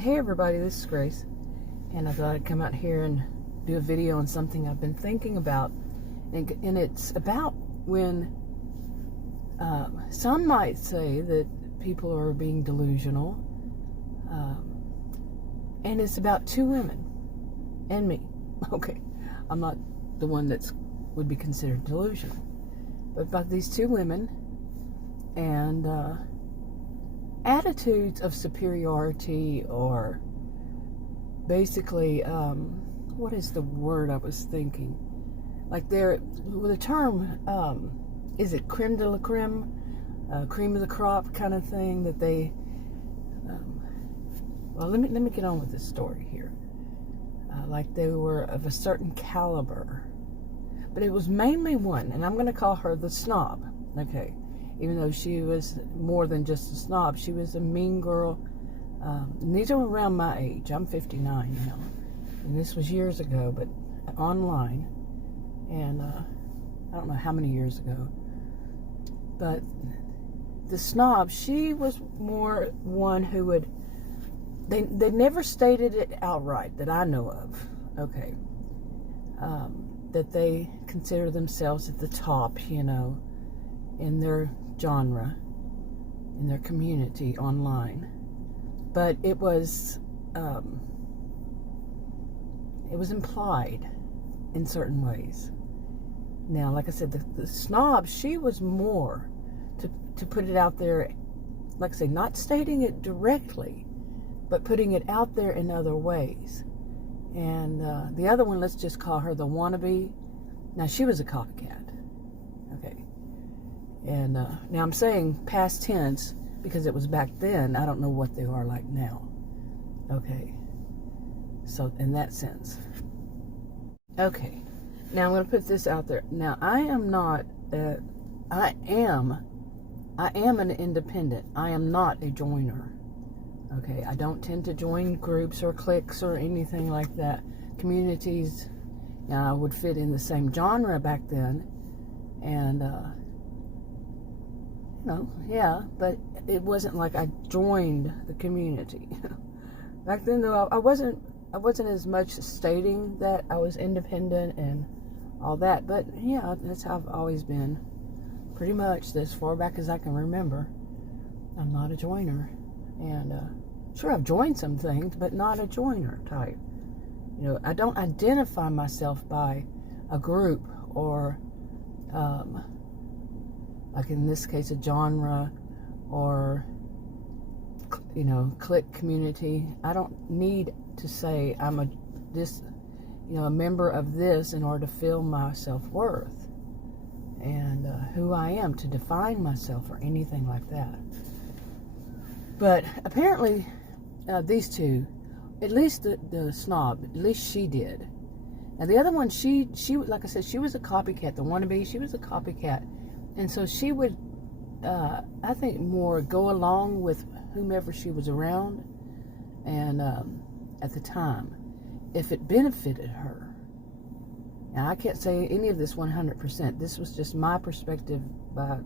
Hey everybody, this is Grace, and I thought I'd come out here and do a video on something I've been thinking about, and it's about when some might say that people are being delusional, and it's about two women and me. Okay, I'm not the one that's would be considered delusional, but about these two women and attitudes of superiority, or basically, what is the word I was thinking? Like the term, is it creme de la creme, cream of the crop kind of thing that they, well, let me get on with this story here. Like they were of a certain caliber, but it was mainly one, and I'm going to call her the Snob, okay? Even though she was more than just a snob, she was a mean girl. And these are around my age. I'm 59, you know. And this was years ago, but online. And I don't know how many years ago. But the Snob, she was more one who would... They never stated it outright that I know of, okay. That they consider themselves at the top, you know, in their genre, in their community online, but it was implied in certain ways. Now, like I said, the Snob, she was more to put it out there, like I say, not stating it directly, but putting it out there in other ways. And the other one, let's just call her the wannabe. Now, she was a copycat. Okay. And now I'm saying past tense because it was back then. I don't know what they are like now. Okay. So in that sense. Okay. Now I'm going to put this out there. Now I am not, I am an independent. I am not a joiner. Okay. I don't tend to join groups or cliques or anything like that. Communities. Now I would fit in the same genre back then. And, no, yeah, but it wasn't like I joined the community. Back then, though, I wasn't as much stating that I was independent and all that. But yeah, that's how I've always been, pretty much as far back as I can remember. I'm not a joiner, and sure, I've joined some things, but not a joiner type. You know, I don't identify myself by a group or like in this case, a genre or, you know, clique community. I don't need to say I'm a member of this in order to feel my self-worth and who I am, to define myself or anything like that. But apparently, these two, at least the Snob, at least she did. Now the other one, she like I said, she was a copycat. The wannabe, she was a copycat. And so she would, I think, more go along with whomever she was around, and at the time, if it benefited her. Now, I can't say any of this 100%. This was just my perspective by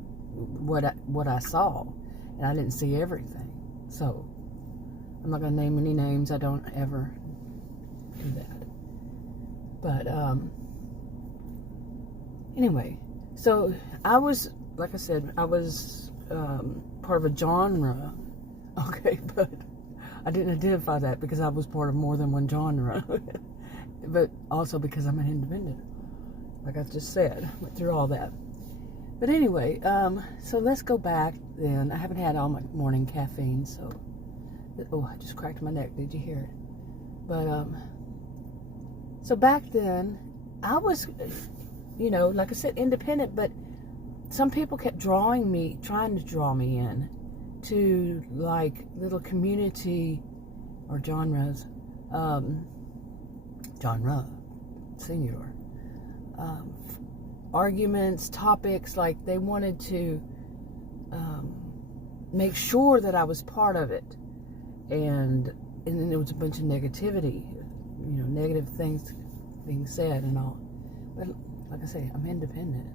what I saw, and I didn't see everything. So, I'm not going to name any names. I don't ever do that. But, anyway. So, I was, like I said, I was part of a genre, okay, but I didn't identify that because I was part of more than one genre, but also because I'm an independent, like I just said, went through all that. But anyway, so let's go back then. I haven't had all my morning caffeine, so, oh, I just cracked my neck, did you hear it? But, so back then, I was... you know, like I said, independent, but some people kept trying to draw me in to like little community or genres, genre, singular, arguments, topics, like they wanted to make sure that I was part of it. And then there was a bunch of negativity, you know, negative things being said and all. But like I say, I'm independent.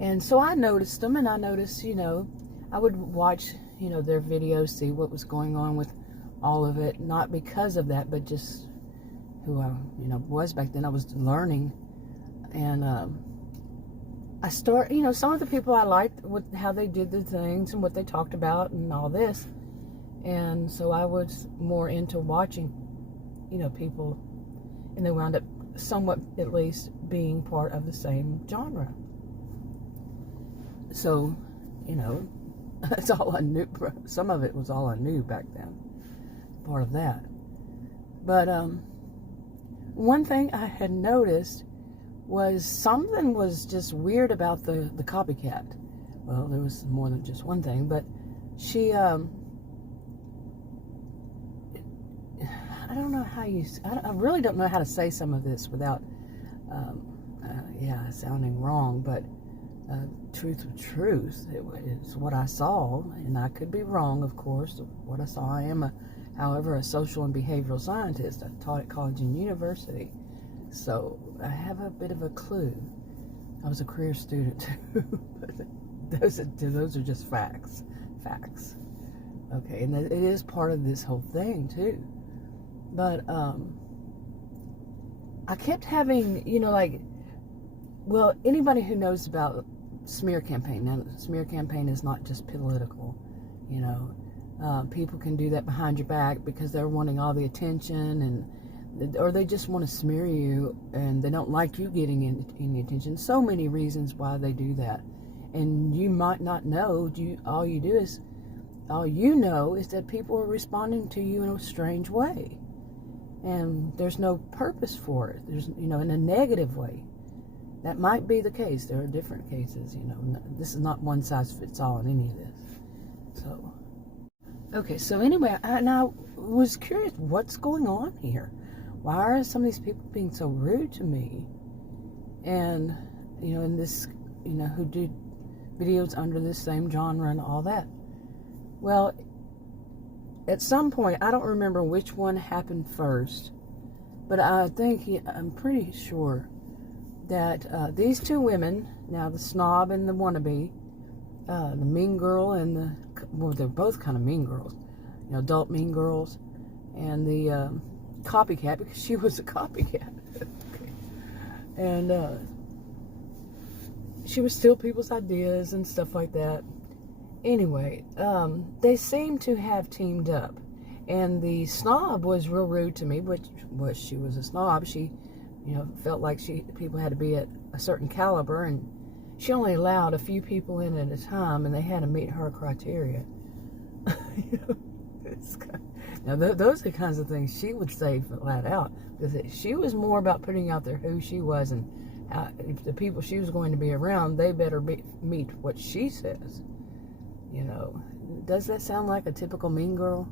And so I noticed them, and I noticed, you know, I would watch, you know, their videos, see what was going on with all of it, not because of that, but just who I, was back then. I was learning, and I start, some of the people I liked, with how they did the things and what they talked about and all this, and so I was more into watching, people, and they wound up somewhat, at least, being part of the same genre. So, that's all I knew. Some of it was all I knew back then, part of that. But one thing I had noticed was something was just weird about the copycat. Well, there was more than just one thing, but she, I don't know how I really don't know how to say some of this without, sounding wrong, but truth of truth. It's what I saw, and I could be wrong, of course, what I saw. I am, however, a social and behavioral scientist. I taught at college and university, so I have a bit of a clue. I was a career student too, but those are just facts. Okay, and it is part of this whole thing too. But I kept having, anybody who knows about smear campaign. Now, the smear campaign is not just political, people can do that behind your back because they're wanting all the attention, or they just want to smear you, and they don't like you getting any attention. So many reasons why they do that, and you might not know. All you know is that people are responding to you in a strange way, and there's no purpose for it. There's, in a negative way. That might be the case. There are different cases, This is not one size fits all in any of this. So, okay, so anyway, I was curious, what's going on here? Why are some of these people being so rude to me? And, in this, who do videos under this same genre and all that. Well, at some point, I don't remember which one happened first, but I'm pretty sure that these two women, now the snob and the wannabe, the mean girl and they're both kind of mean girls, adult mean girls, and the copycat, because she was a copycat. Okay. And she would steal people's ideas and stuff like that. Anyway, they seem to have teamed up, and the snob was real rude to me, which was, she was a snob. She felt like people had to be at a certain caliber, and she only allowed a few people in at a time, and they had to meet her criteria. Now, those are the kinds of things she would say flat out, because she was more about putting out there who she was, and if the people she was going to be around, they better meet what she says. Does that sound like a typical mean girl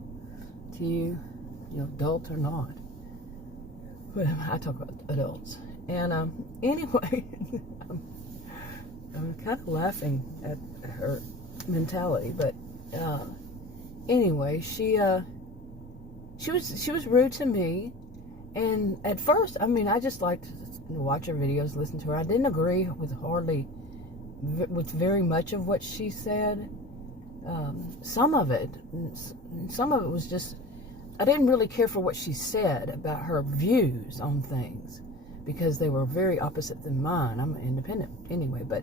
to you? Adult or not? But I talk about adults. And anyway, I'm kind of laughing at her mentality, but anyway, she was rude to me, and at first, I just liked to watch her videos, listen to her. I didn't agree with very much of what she said. Some of it was just, I didn't really care for what she said about her views on things, because they were very opposite than mine. I'm independent anyway, but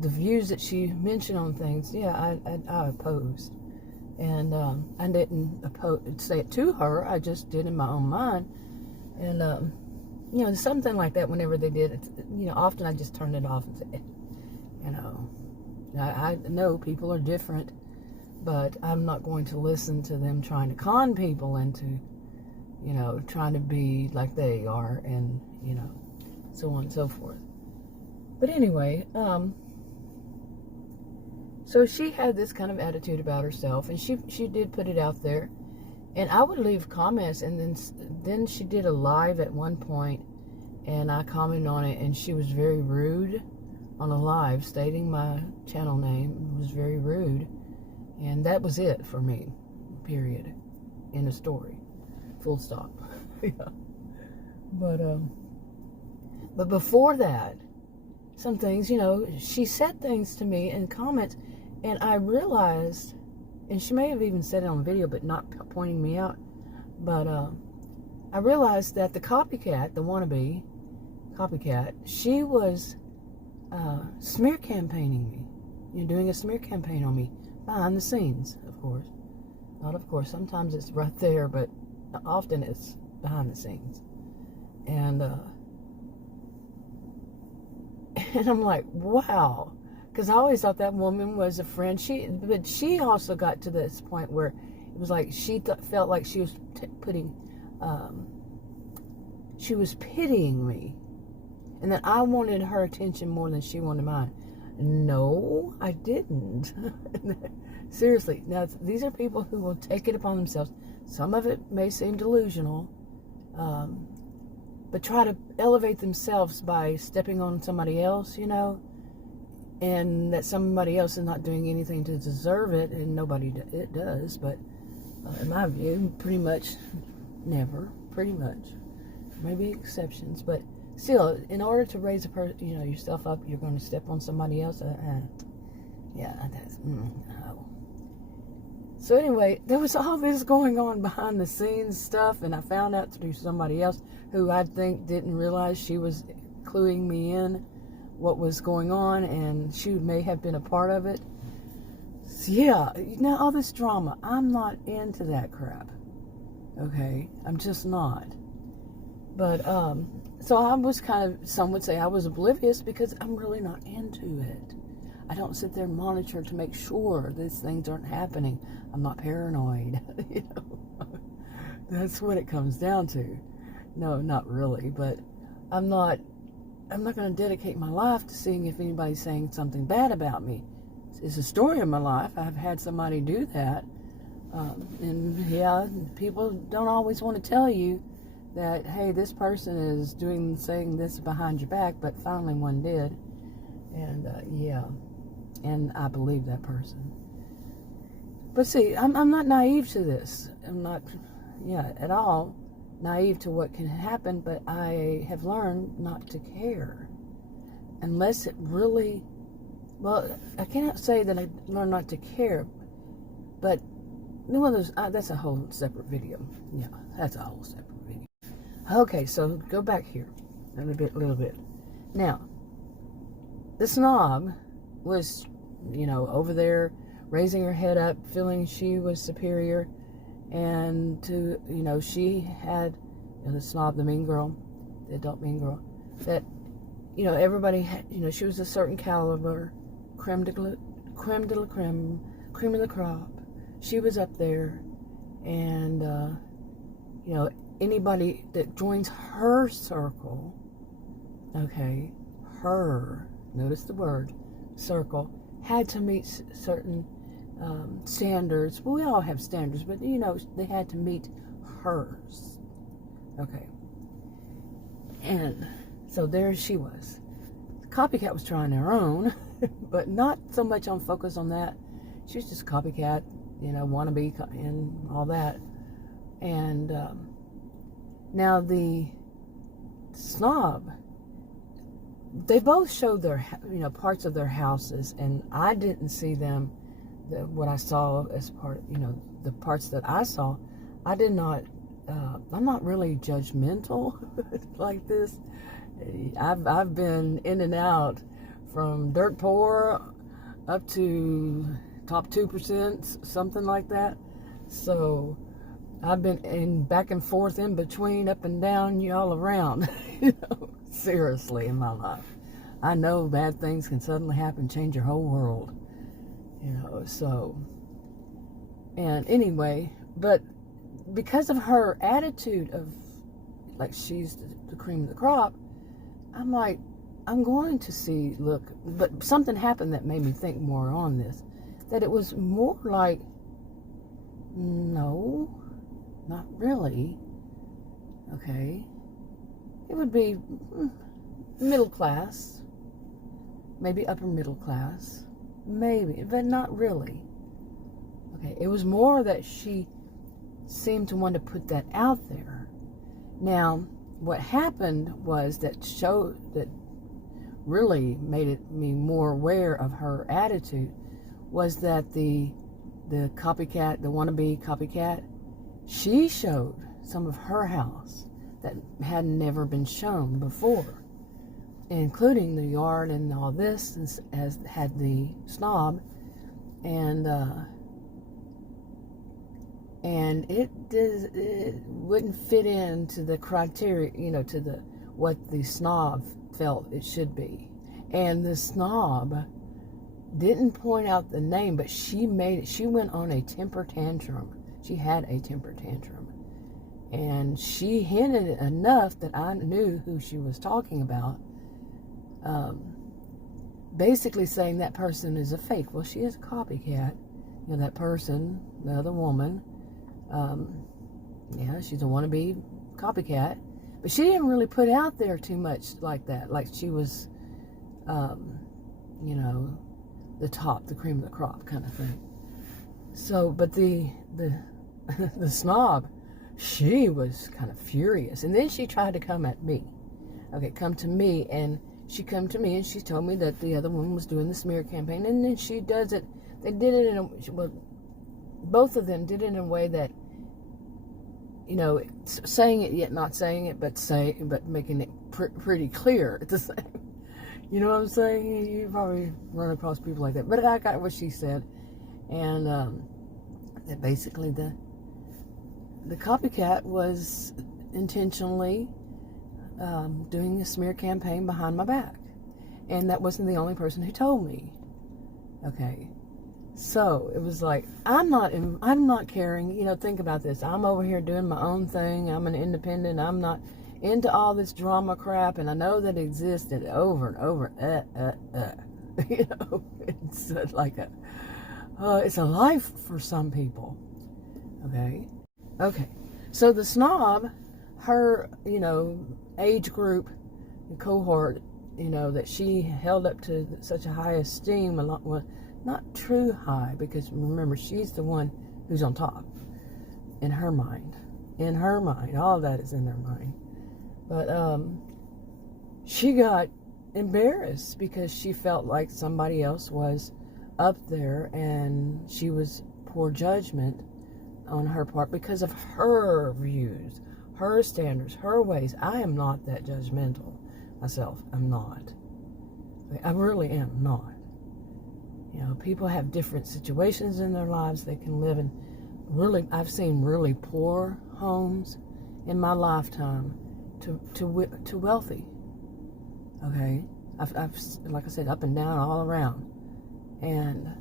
the views that she mentioned on things, I opposed. And I didn't say it to her, I just did in my own mind. And, something like that, whenever they did it, often I just turned it off and said, I know people are different, but I'm not going to listen to them trying to con people into, trying to be like they are, and, so on and so forth. But anyway, so she had this kind of attitude about herself, and she did put it out there, and I would leave comments, and then she did a live at one point, and I commented on it, and she was very rude on a live, stating my channel name. It was very rude. And that was it for me, period. In the story. Full stop. Yeah. But before that, some things, she said things to me in comments, and I realized and she may have even said it on video, but not pointing me out. But I realized that the copycat, the wannabe copycat, she was smear campaigning me. Doing a smear campaign on me behind the scenes, of course. Not of course. Sometimes it's right there, but often it's behind the scenes. And I'm like, wow. Because I always thought that woman was a friend. But she also got to this point where it was like she felt like she was she was pitying me, and that I wanted her attention more than she wanted mine. No, I didn't. Seriously. Now, these are people who will take it upon themselves. Some of it may seem delusional, but try to elevate themselves by stepping on somebody else, and that somebody else is not doing anything to deserve it, and nobody it does. But in my view, pretty much never. Pretty much, maybe exceptions, but still, in order to raise yourself up, you're going to step on somebody else. Yeah, that's no. So anyway, there was all this going on behind the scenes stuff, and I found out through somebody else who I think didn't realize she was cluing me in what was going on, and she may have been a part of it. So yeah, all this drama, I'm not into that crap. Okay, I'm just not. But so I was some would say I was oblivious, because I'm really not into it. I don't sit there and monitor to make sure these things aren't happening. I'm not paranoid. That's what it comes down to. No, not really, but I'm not going to dedicate my life to seeing if anybody's saying something bad about me. It's a story of my life. I've had somebody do that. And yeah, people don't always want to tell you that, hey, this person is saying this behind your back, but finally one did. And yeah, and I believe that person. But see, I'm not naive to this. I'm not, at all naive to what can happen, but I have learned not to care. Unless it really, I cannot say that I learned not to care, but that's a whole separate video. Yeah, that's a whole separate video. Okay, so go back here a little bit. Now, the snob was, over there raising her head up, feeling she was superior, and she had, the snob, the mean girl, the adult mean girl, that, everybody had, she was a certain caliber, creme de la creme, cream of the crop. She was up there, and, anybody that joins her circle, okay, notice the word, circle, had to meet certain standards. Well, we all have standards, but, they had to meet hers, okay. And so there she was. The copycat was trying her own, but not so much on focus on that. She was just copycat, wannabe and all that. And now the snob, they both showed their, parts of their houses, and I didn't see them, what I saw as part, the parts that I saw. I did not, I'm not really judgmental like this. I've been in and out from dirt poor up to top 2%, something like that. So I've been in back and forth, in between, up and down, all around, seriously, in my life. I know bad things can suddenly happen, change your whole world, so. And anyway, but because of her attitude of, like, she's the cream of the crop, I'm like, I'm going to look, but something happened that made me think more on this, that it was more like, no, not really, okay, it would be middle class, maybe upper middle class, maybe, but not really, okay. It was more that she seemed to want to put that out there. Now, what happened was that really made me more aware of her attitude was that the the copycat, the wannabe copycat, she showed some of her house that had never been shown before, including the yard and all this, as had the Snob, and it wouldn't fit into the criteria, to the what the Snob felt it should be. And the Snob didn't point out the name, but she went on a temper tantrum. She had a temper tantrum. And she hinted enough that I knew who she was talking about. Basically saying that person is a fake. Well, she is a copycat. That person, the other woman, she's a wannabe copycat. But she didn't really put out there too much like that. Like she was, the top, the cream of the crop kind of thing. So, but the Snob, she was kind of furious. And then she tried to come at me. Come to me. And she come to me and she told me that the other one was doing the smear campaign. And then she does it. They did it both of them did it in a way that, saying it yet not saying it, but making it pretty clear at the same. You know what I'm saying? You probably run across people like that. But I got what she said. And that basically the copycat was intentionally doing a smear campaign behind my back. And that wasn't the only person who told me. Okay. So it was like, I'm not caring, think about this. I'm over here doing my own thing. I'm an independent. I'm not into all this drama crap. And I know that it existed over and over. It's like it's a life for some people. Okay. So the Snob, her, age group, cohort, that she held up to such a high esteem, not true high, because remember, she's the one who's on top in her mind. All that is in their mind. But she got embarrassed because she felt like somebody else was up there, and she was poor judgment on her part because of her views, her standards, her ways. I am not that judgmental myself. I'm not. I really am not. People have different situations in their lives. They can live in I've seen really poor homes in my lifetime to wealthy. Okay, I've like I said, up and down, all around, and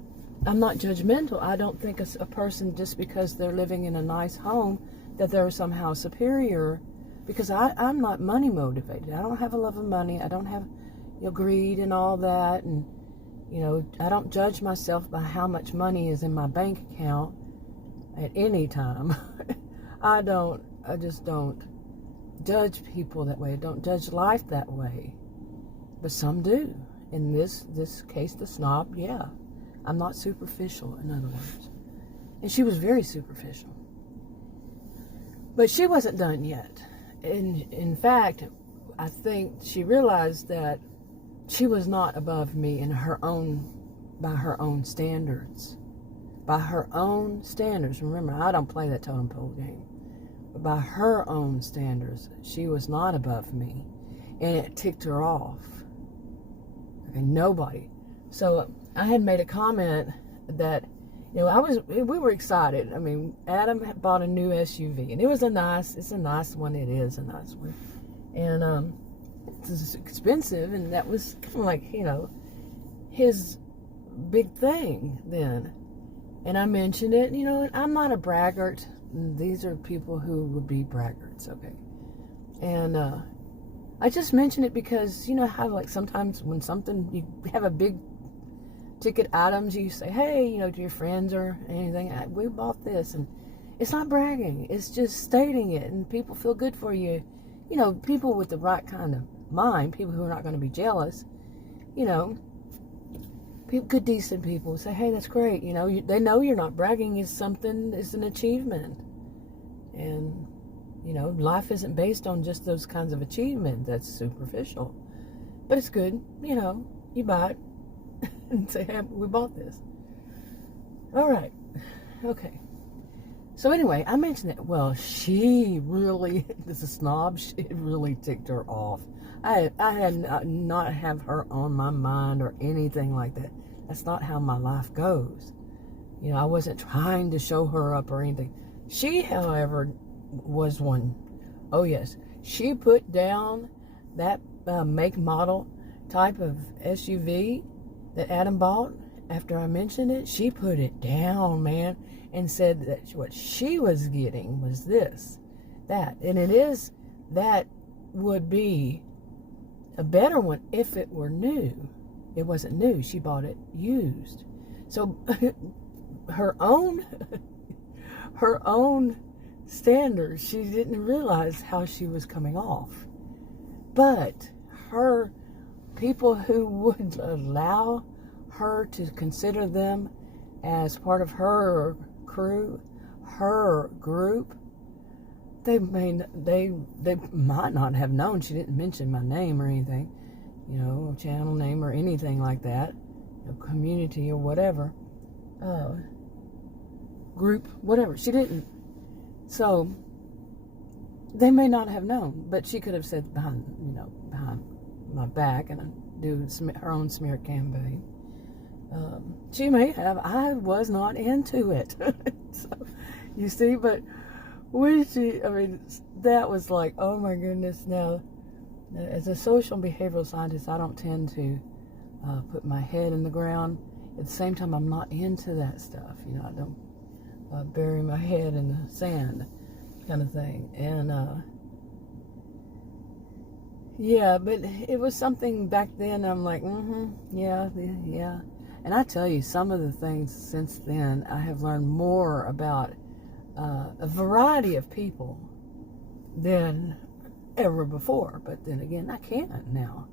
I'm not judgmental. I don't think a person, just because they're living in a nice home, that they're somehow superior, because I'm not money motivated. I don't have a love of money. I don't have greed and all that, and I don't judge myself by how much money is in my bank account at any time. I just don't judge people that way. I don't judge life that way. But some do. In this case, the Snob, yeah. I'm not superficial, in other words. And she was very superficial. But she wasn't done yet. In fact, I think she realized that she was not above me by her own standards. By her own standards. Remember, I don't play that totem pole game. But by her own standards, she was not above me. And it ticked her off. Okay, nobody. So I had made a comment that, we were excited. I mean, Adam had bought a new SUV, and it's a nice one. It is a nice one. And, it's expensive, and that was kind of like, his big thing then. And I mentioned it, and I'm not a braggart. These are people who would be braggarts, okay? And I just mentioned it because, how like sometimes when you have a big ticket items, you say, hey, to your friends or anything, we bought this, and it's not bragging. It's just stating it, and people feel good for you. People with the right kind of mind, people who are not going to be jealous, good, decent people say, hey, that's great. They know you're not bragging. It's an achievement. And, life isn't based on just those kinds of achievement. That's superficial. But it's good. You buy it and say, hey, we bought this. All right. Okay. So anyway, I mentioned that, well, she really, this is Snob, it really ticked her off. I had not have her on my mind or anything like that. That's not how my life goes. You know, I wasn't trying to show her up or anything. She, however, was one. Oh, yes. She put down that make model type of SUV that Adam bought after I mentioned it. She put it down, man, and said that what she was getting was this, that. And it is, that would be a better one if it were new. It wasn't new. She bought it used. So her own standards, she didn't realize how she was coming off. But her people who would allow her to consider them as part of her crew, her group, they might not have known. She didn't mention my name or anything, you know, channel name or anything like that, you know, community or whatever, group, whatever. She didn't. So they may not have known, but she could have said behind my back and do her own smear campaign. She may have. I was not into it. So, you see, but when that was like, oh my goodness. Now, as a social behavioral scientist, I don't tend to put my head in the ground. At the same time, I'm not into that stuff. You know, I don't bury my head in the sand kind of thing. And, yeah, but it was something back then. I'm like, yeah. And I tell you, some of the things since then, I have learned more about a variety of people than ever before. But then again, I can't now.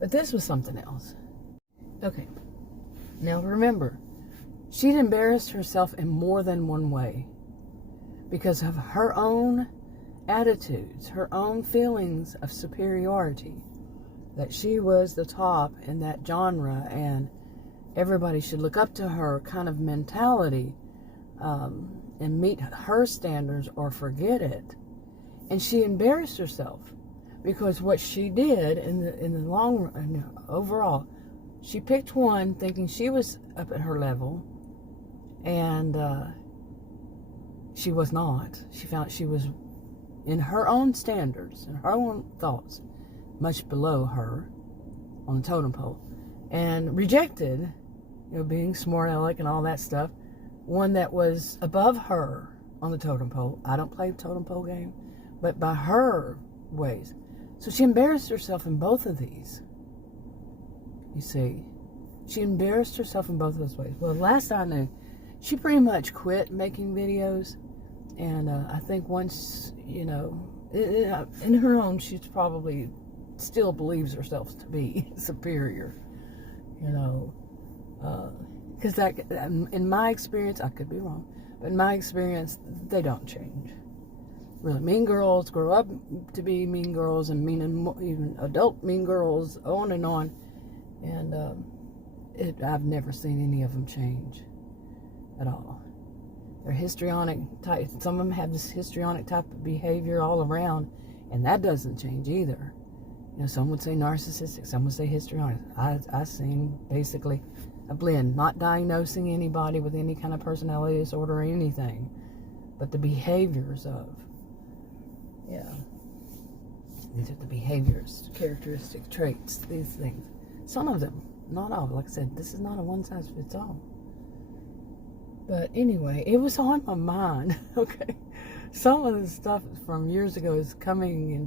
But this was something else. Okay. Now remember, she'd embarrassed herself in more than one way because of her own attitudes, her own feelings of superiority, that she was the top in that genre and everybody should look up to her kind of mentality, and meet her standards or forget it. And she embarrassed herself because what she did in the long run, overall, she picked one thinking she was up at her level, and she was not. She found she was, in her own standards and her own thoughts, much below her on the totem pole, and rejected, being smart aleck and all that stuff, one that was above her on the totem pole. I don't play totem pole game, but by her ways. So she embarrassed herself in both of these. You see, she embarrassed herself in both of those ways. Well, last I knew, she pretty much quit making videos. And I think once, in her own, she's probably still believes herself to be superior, because that, in my experience, I could be wrong, but in my experience, they don't change. Really, mean girls grow up to be mean girls, and even adult mean girls, on and on. And I've never seen any of them change at all. They're histrionic type. Some of them have this histrionic type of behavior all around, and that doesn't change either. Some would say narcissistic, some would say histrionic. I've seen basically a blend, not diagnosing anybody with any kind of personality disorder or anything, but the behaviors of, these are the behaviors, characteristic traits, these things. Some of them, not all. Like I said, this is not a one-size-fits-all. But anyway, it was on my mind, okay? Some of the stuff from years ago is coming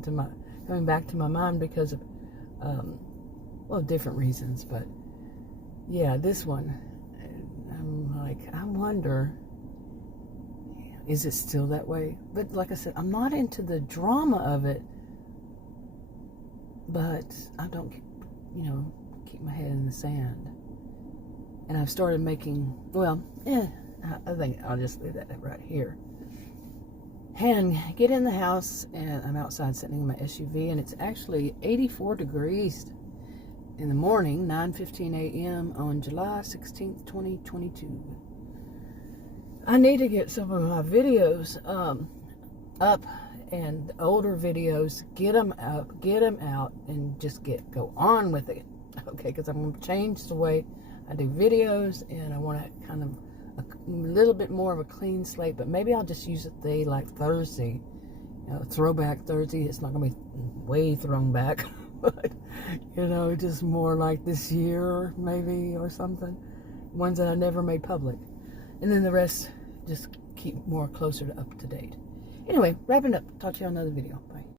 back to my mind because of, different reasons. But, yeah, this one, I'm like, I wonder, is it still that way? But like I said, I'm not into the drama of it, but I don't, keep my head in the sand. And I've started making, I think I'll just leave that right here. And get in the house, and I'm outside sitting in my SUV, and it's actually 84 degrees in the morning, 9:15 a.m. on July 16th, 2022. I need to get some of my videos up, and the older videos, get them up, get them out, and just go on with it. Okay, because I'm going to change the way I do videos, and I want to kind of a little bit more of a clean slate, but maybe I'll just use a day like Thursday, throwback Thursday. It's not going to be way thrown back, but, just more like this year, maybe, or something. Ones that I never made public. And then the rest, just keep more closer to up to date. Anyway, wrapping up. Talk to you on another video. Bye.